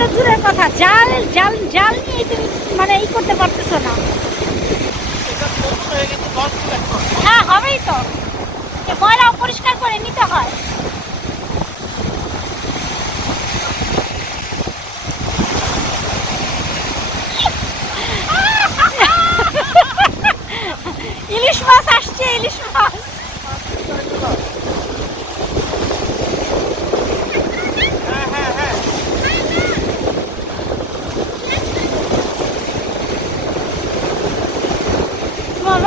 তো দূরের কথা, জাল জাল জাল নিয়ে তুমি মানে ই করতে পারতেছো না। হ্যাঁ হবেই তো, ময়লা পরিষ্কার করে নিতে হয়। ইলিশ মাছ আসছে, ইলিশ মাছ।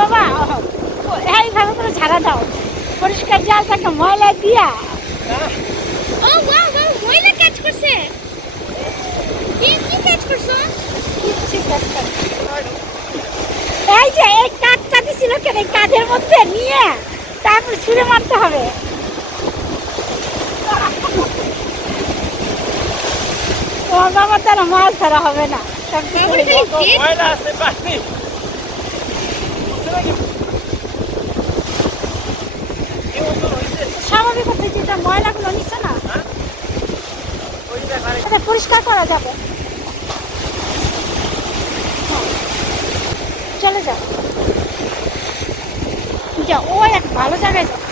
বাবা এইভাবে করে ঝাড়া দাও, পরিষ্কার জালটাকে ময়লা দিয়া। ও বাহ বাহ, ময়লা কাজ করছে। কি কি কাজ করছো? কিচ্ছু কাজ করে। এই যে এই কাঠটা দিছিল কেন, এই কাঠের মধ্যে নিয়ে তারপর ছুঁড়ে মারতে হবে। তোমার বাবার দ্বারা মাছ ধরা হবে না। স্বাভাবিক হচ্ছে, যেটা ময়লাগুলো নিচ্ছে না এটা পরিষ্কার করা যাবে। চলে যাও, যাও, ও এক ভালো জায়গায় যাও।